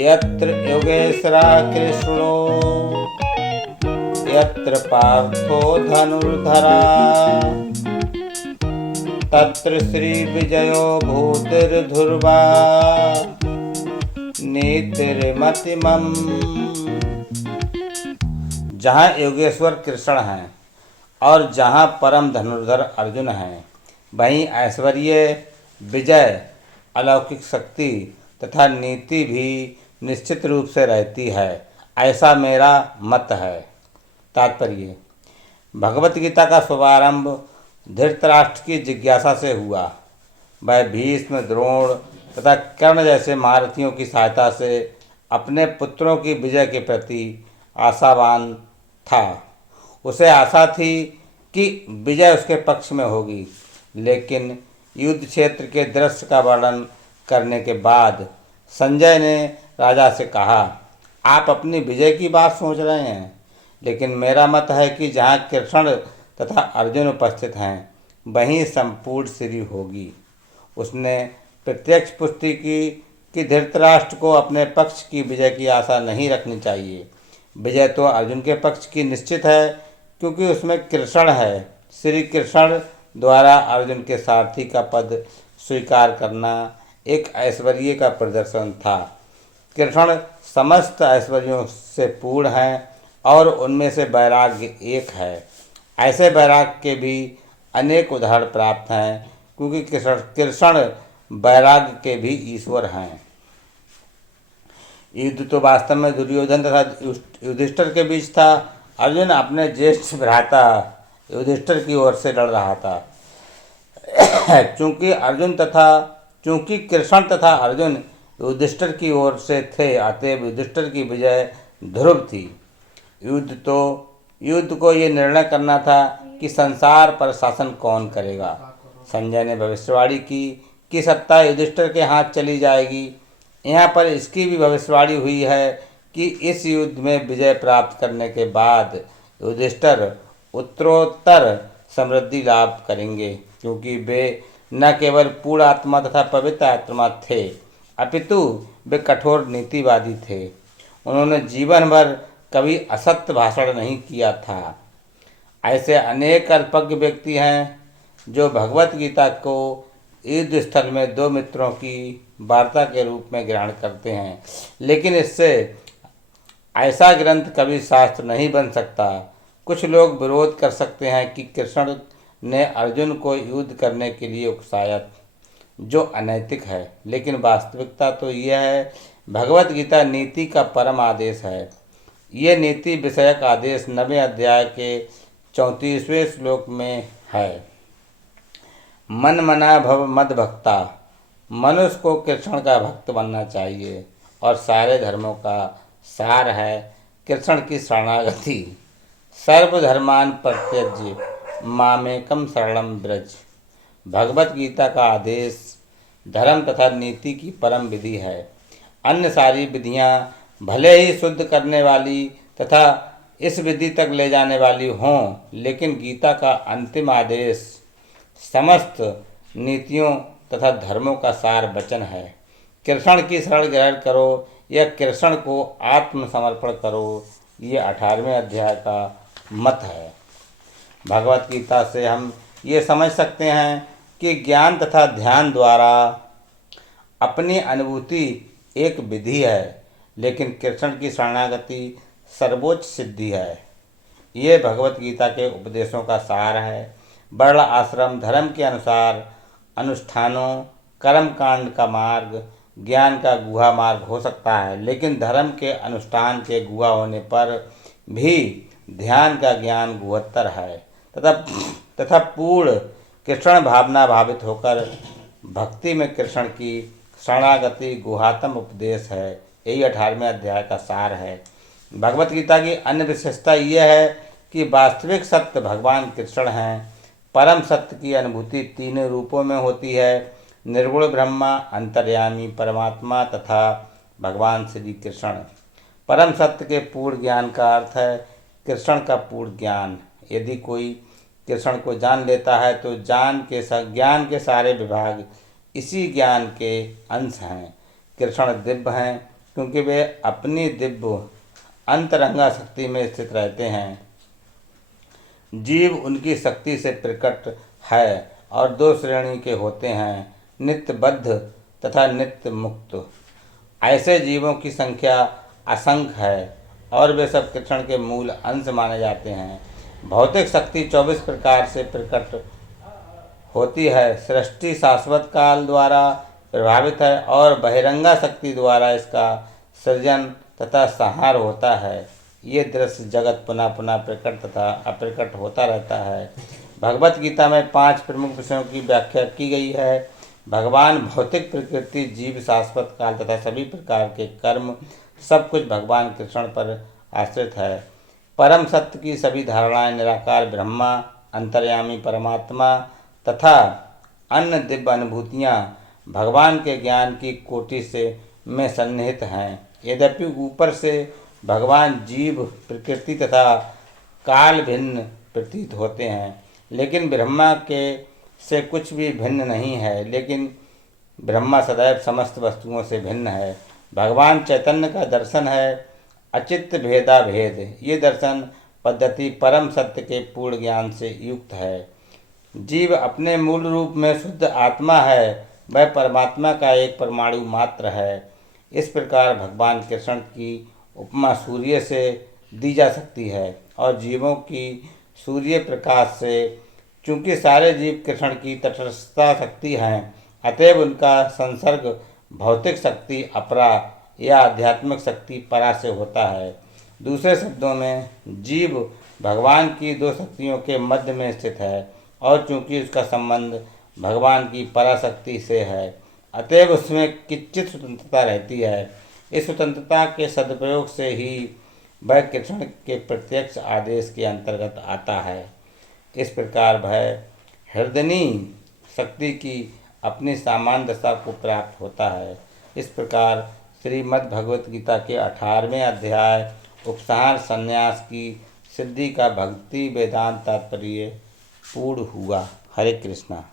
यत्र योगेश्वरा कृष्णो यत्र पार्थो धनुर्धरा तत्र श्री विजयो भूतिर्ध्रुवा नीतिर्मतिमम्। जहाँ योगेश्वर कृष्ण हैं और जहाँ परम धनुर्धर अर्जुन हैं, वहीं ऐश्वर्य, विजय, अलौकिक शक्ति तथा नीति भी निश्चित रूप से रहती है, ऐसा मेरा मत है। तात्पर्य: भगवत गीता का शुभारंभ धृतराष्ट्र की जिज्ञासा से हुआ। वह भीष्म, द्रोण तथा कर्ण जैसे महारथियों की सहायता से अपने पुत्रों की विजय के प्रति आशावान था। उसे आशा थी कि विजय उसके पक्ष में होगी, लेकिन युद्ध क्षेत्र के दृश्य का वर्णन करने के बाद संजय ने राजा से कहा, आप अपनी विजय की बात सोच रहे हैं, लेकिन मेरा मत है कि जहाँ कृष्ण तथा अर्जुन उपस्थित हैं, वहीं संपूर्ण श्री होगी। उसने प्रत्यक्ष पुष्टि की कि धृतराष्ट्र को अपने पक्ष की विजय की आशा नहीं रखनी चाहिए। विजय तो अर्जुन के पक्ष की निश्चित है, क्योंकि उसमें कृष्ण है। श्री कृष्ण द्वारा अर्जुन के सारथी का पद स्वीकार करना एक ऐश्वर्य का प्रदर्शन था। कृष्ण समस्त ऐश्वर्यों से पूर्ण हैं और उनमें से वैराग्य एक है। ऐसे वैराग्य के भी अनेक उदाहरण प्राप्त हैं, क्योंकि कृष्ण वैराग्य के भी ईश्वर हैं। युद्ध तो वास्तव में दुर्योधन तथा युधिष्ठिर के बीच था। अर्जुन अपने ज्येष्ठ भ्राता युधिष्ठिर की ओर से लड़ रहा था। चूंकि कृष्ण तथा अर्जुन युधिष्ठिर की ओर से थे, अतएव युधिष्ठिर की विजय ध्रुव थी। युद्ध को ये निर्णय करना था कि संसार पर शासन कौन करेगा। संजय ने भविष्यवाणी की कि सत्ता युधिष्ठिर के हाथ चली जाएगी। यहाँ पर इसकी भी भविष्यवाणी हुई है कि इस युद्ध में विजय प्राप्त करने के बाद युधिष्ठिर उत्तरोत्तर समृद्धि लाभ करेंगे, क्योंकि वे न केवल पूर्ण आत्मा तथा पवित्र आत्मा थे, अपितु वे कठोर नीतिवादी थे। उन्होंने जीवन भर कभी असत्य भाषण नहीं किया था। ऐसे अनेक अल्पज्ञ व्यक्ति हैं जो भगवत गीता को युद्ध स्थल में दो मित्रों की वार्ता के रूप में ग्रहण करते हैं, लेकिन इससे ऐसा ग्रंथ कभी शास्त्र नहीं बन सकता। कुछ लोग विरोध कर सकते हैं कि कृष्ण ने अर्जुन को युद्ध करने के लिए उकसाया, जो अनैतिक है, लेकिन वास्तविकता तो यह है भगवत गीता नीति का परम आदेश है। ये नीति विषयक आदेश 9वें अध्याय के 34वें श्लोक में है। मन मना भव मद भक्ता। मनुष्य को कृष्ण का भक्त बनना चाहिए और सारे धर्मों का सार है कृष्ण की शरणागति। सर्वधर्मान परित्यज्य मामेकम शरणम व्रज। भगवत गीता का आदेश धर्म तथा नीति की परम विधि है। अन्य सारी विधियां भले ही शुद्ध करने वाली तथा इस विधि तक ले जाने वाली हों, लेकिन गीता का अंतिम आदेश समस्त नीतियों तथा धर्मों का सार वचन है। कृष्ण की शरण ग्रहण करो या कृष्ण को आत्मसमर्पण करो, ये 18वें अध्याय का मत है। भगवत गीता से हम ये समझ सकते हैं कि ज्ञान तथा ध्यान द्वारा अपनी अनुभूति एक विधि है, लेकिन कृष्ण की शरणागति सर्वोच्च सिद्धि है। ये भगवत गीता के उपदेशों का सार है। वर्ण आश्रम धर्म के अनुसार अनुष्ठानों कर्म कांड का मार्ग ज्ञान का गुहा मार्ग हो सकता है, लेकिन धर्म के अनुष्ठान के गुहा होने पर भी ध्यान का ज्ञान गुहत्तर है तथा पूर्ण कृष्ण भावना भावित होकर भक्ति में कृष्ण की शरणागति गुहातम उपदेश है। यही 18वें अध्याय का सार है। भगवत गीता की अन्य विशेषता यह है कि वास्तविक सत्य भगवान कृष्ण हैं। परम सत्य की अनुभूति तीन रूपों में होती है: निर्गुण ब्रह्मा, अंतर्यामी परमात्मा तथा भगवान श्री कृष्ण। परम सत्य के पूर्ण ज्ञान का अर्थ है कृष्ण का पूर्ण ज्ञान। यदि कोई कृष्ण को जान लेता है तो ज्ञान के सारे विभाग इसी ज्ञान के अंश हैं। कृष्ण दिव्य हैं, क्योंकि वे अपनी दिव्य अंतरंगा शक्ति में स्थित रहते हैं। जीव उनकी शक्ति से प्रकट है और दो श्रेणी के होते हैं, नित्य बद्ध तथा नित्य मुक्त। ऐसे जीवों की संख्या असंख्य है और वे सब कृष्ण के मूल अंश माने जाते हैं। भौतिक शक्ति 24 प्रकार से प्रकट होती है। सृष्टि शाश्वत काल द्वारा प्रभावित है और बहिरंगा शक्ति द्वारा इसका सृजन तथा संहार होता है। ये दृश्य जगत पुनः पुनः प्रकट तथा अप्रकट होता रहता है। भगवत गीता में 5 प्रमुख विषयों की व्याख्या की गई है। भगवान, भौतिक प्रकृति, जीव, शाश्वत काल तथा सभी प्रकार के कर्म, सब कुछ भगवान कृष्ण पर आश्रित है। परम सत्य की सभी धारणाएं, निराकार ब्रह्मा, अंतर्यामी परमात्मा तथा अन्य दिव्य अनुभूतियाँ भगवान के ज्ञान की कोटि से में सन्निहित हैं। यद्यपि ऊपर से भगवान, जीव, प्रकृति तथा काल भिन्न प्रतीत होते हैं, लेकिन ब्रह्मा के से कुछ भी भिन्न नहीं है। लेकिन ब्रह्मा सदैव समस्त वस्तुओं से भिन्न है। भगवान चैतन्य का दर्शन है अचित्त भेदा भेद। ये दर्शन पद्धति परम सत्य के पूर्ण ज्ञान से युक्त है। जीव अपने मूल रूप में शुद्ध आत्मा है, वह परमात्मा का एक परमाणु मात्र है। इस प्रकार भगवान कृष्ण की उपमा सूर्य से दी जा सकती है और जीवों की सूर्य प्रकाश से। चूँकि सारे जीव कृष्ण की तटस्थता शक्ति हैं, अतएव उनका संसर्ग भौतिक शक्ति अपरा या आध्यात्मिक शक्ति परा से होता है। दूसरे शब्दों में, जीव भगवान की दो शक्तियों के मध्य में स्थित है और चूँकि उसका संबंध भगवान की पराशक्ति से है, अतएव उसमें किंचित स्वतंत्रता रहती है। इस स्वतंत्रता के सदुपयोग से ही वह कृष्ण के प्रत्यक्ष आदेश के अंतर्गत आता है। इस प्रकार वह हृदयनी शक्ति की अपनी सामान्य दशा को प्राप्त होता है। इस प्रकार श्रीमद् भगवत गीता के 18वें अध्याय उपसंहार संन्यास की सिद्धि का भक्ति वेदांत तात्पर्य पूर्ण हुआ। हरे कृष्णा।